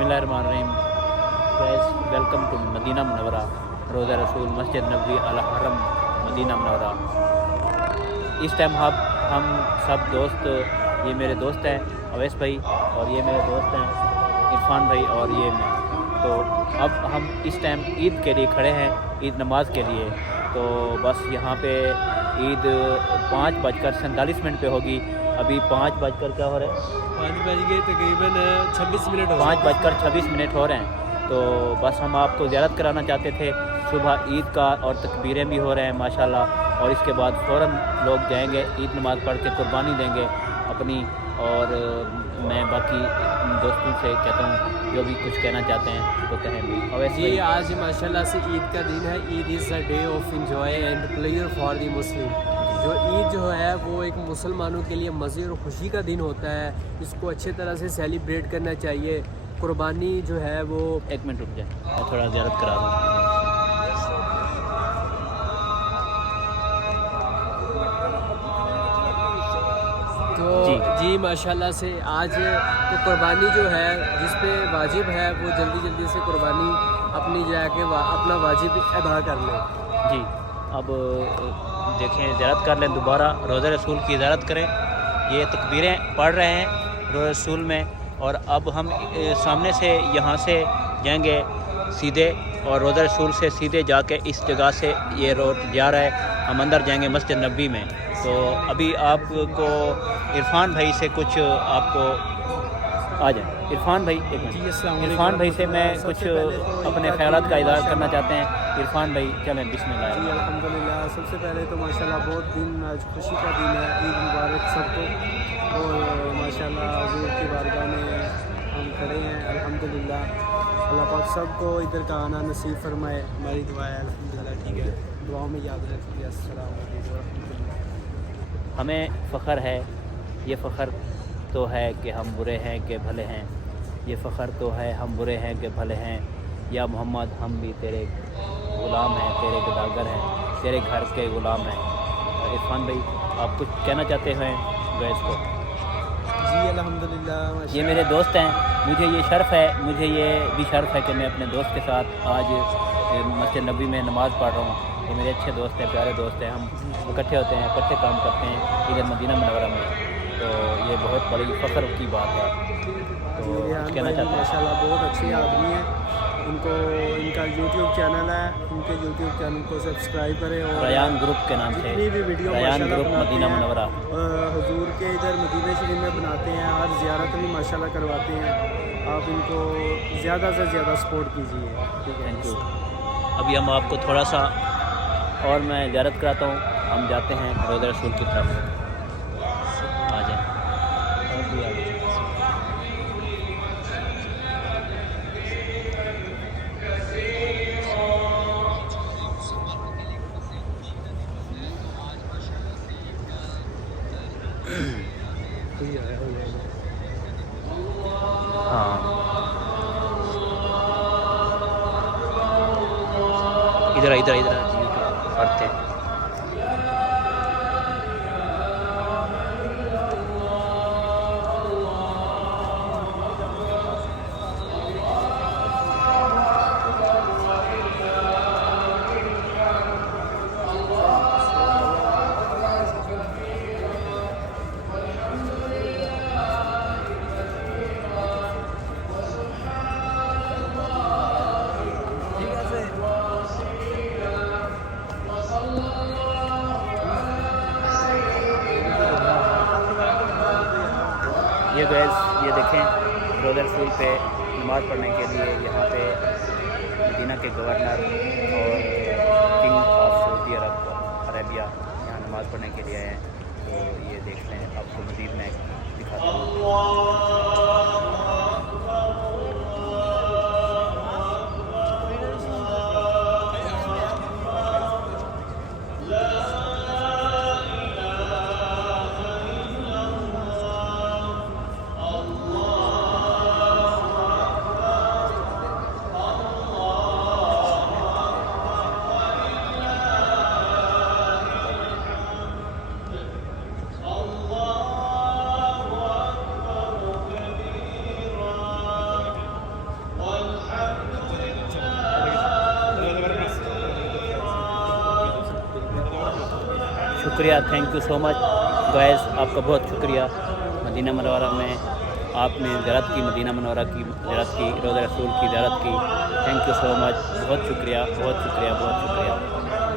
बिस्मिल्लाहिर्रहमानिर्रहीम। Guys, welcome to Madina Munawwara, रोज़ा रसूल, मस्जिद नबवी अल हरम, मदीना मुनव्वरा। इस टाइम हम सब दोस्त, ये मेरे दोस्त हैं अवैस भाई, और ये मेरे दोस्त हैं इरफान भाई, और ये मैं। तो अब हम इस टाइम ईद के लिए खड़े हैं, ईद नमाज के लिए। तो बस यहाँ पे ईद 5:47 पे होगी। अभी 5 क्या हो रहा है, 5 बज गए, तकरीबन 26 मिनट हो 5:26 हो रहे हैं। तो बस हम आपको ज़ियारत कराना चाहते थे। सुबह ईद का और तकबीरें भी हो रहे हैं माशाल्लाह, और इसके बाद फ़ौरन लोग जाएंगे ईद नमाज़ पढ़ के कुर्बानी देंगे अपनी। और मैं बाकी दोस्तों से कहता हूँ जो भी कुछ कहना चाहते हैं तो कहें भी। और जी, आज माशाल्लाह से ईद का दिन है। Eid is a day of enjoy and player for the Muslim. जो ईद जो है वो एक मुसलमानों के लिए मज़े और ख़ुशी का दिन होता है। इसको अच्छे तरह से सेलिब्रेट करना चाहिए। कुर्बानी जो है वो, 1 मिनट रुक जाए, मैं थोड़ा ज़ियारत करा दूँ। तो जी माशाल्लाह से आज तो कुर्बानी जो है जिस पे वाजिब है वो जल्दी से कुर्बानी अपनी जाके अपना वाजिब अदा कर लें। जी, अब देखें, ज़ियारत कर लें, दोबारा रोज़ा रसूल की ज़ियारत करें। ये तकबीरें पढ़ रहे हैं रोज़ा रसूल में, और अब हम सामने से यहाँ से जाएंगे सीधे, और रोज़ा रसूल से सीधे जाके इस जगह से ये रोड जा रहा है, हम अंदर जाएंगे मस्जिद नबी में। तो अभी आपको इरफान भाई से कुछ आपको आ जाए। इरफान भाई, एक मिनट, इरफान भाई से मैं कुछ अपने ख्यालात का इज़हार करना चाहते हैं। इरफान भाई चलें, बिस्मिल्लाह। जी अल्हम्दुलिल्लाह, सबसे पहले तो माशाल्लाह बहुत दिन, आज खुशी का दिन है। ईद मुबारक सबको। और माशाल्लाह हुज़ूर की बारगाह में हम खड़े हैं। अल्हम्दुलिल्लाह, अल्लाह पाक सबको इधर का आना नसीब फरमाए। हमारी दुआ है अल्हम्दुलिल्लाह। ठीक है, दुआओं में याद रखिए। अस्सलाम वालेकुम रहमतुल्लाह। हमें फ़ख्र है, ये फ़ख्र तो है कि हम बुरे हैं कि भले हैं, ये फ़ख्र तो है हम बुरे हैं कि भले हैं। या मोहम्मद, हम भी तेरे ग़ुलाम हैं, तेरे गदागर हैं, तेरे घर के ग़ुलाम हैं। इरफान भाई, आप कुछ कहना चाहते हैं गैस को? जी अल्हम्दुलिल्लाह, ये मेरे दोस्त हैं, मुझे ये शर्फ़ है, मुझे ये भी शर्फ़ है कि मैं अपने दोस्त के साथ आज मस्जिद नबी में नमाज़ पढ़ रहा हूँ। ये मेरे अच्छे दोस्त हैं, प्यारे दोस्त हैं। हम इकट्ठे होते हैं, इकट्ठे काम करते हैं इधर मदीना मुनव्वरा में। तो ये बहुत बड़ी फ़ख्र की बात है। तो कुछ कहना चाहते हैं? माशाल्लाह बहुत अच्छे आदमी हैं। इनका यूट्यूब चैनल है, इनके यूट्यूब चैनल को सब्सक्राइब करें। और रयान ग्रुप के नाम से, जितनी भी वीडियो रयान ग्रुप मदीना मुनव्वरा हुजूर के इधर मदीना शरीफ में बनाते हैं, हर ज़ियारत में माशाल्लाह करवाते हैं। आप इनको ज़्यादा से ज़्यादा सपोर्ट कीजिए। ठीक है, थैंक यू। अभी हम आपको थोड़ा सा और मैं ज़ियारत कराता हूँ। हम जाते हैं रोज़ा रसूल की तरफ। आ जाए। हाँ, इधर पढ़ते हैं। ये गैस, ये देखें, रोज़ा रसूल पे नमाज़ पढ़ने के लिए यहाँ पे मदीना के गवर्नर और किंग ऑफ सऊदी अरेबिया यहाँ नमाज़ पढ़ने के लिए आए हैं। तो ये देख लें, आपको मज़ीद मैं दिखाता हूँ। शुक्रिया, thank you so much guys, आपका बहुत शुक्रिया। मदीना मनव्वरा में आपने ज़ियारत की, मदीना मनव्वरा की ज़ियारत की, रोज़ा रसूल की ज़ियारत की, थैंक यू सो मच, बहुत शुक्रिया, बहुत शुक्रिया, बहुत शुक्रिया।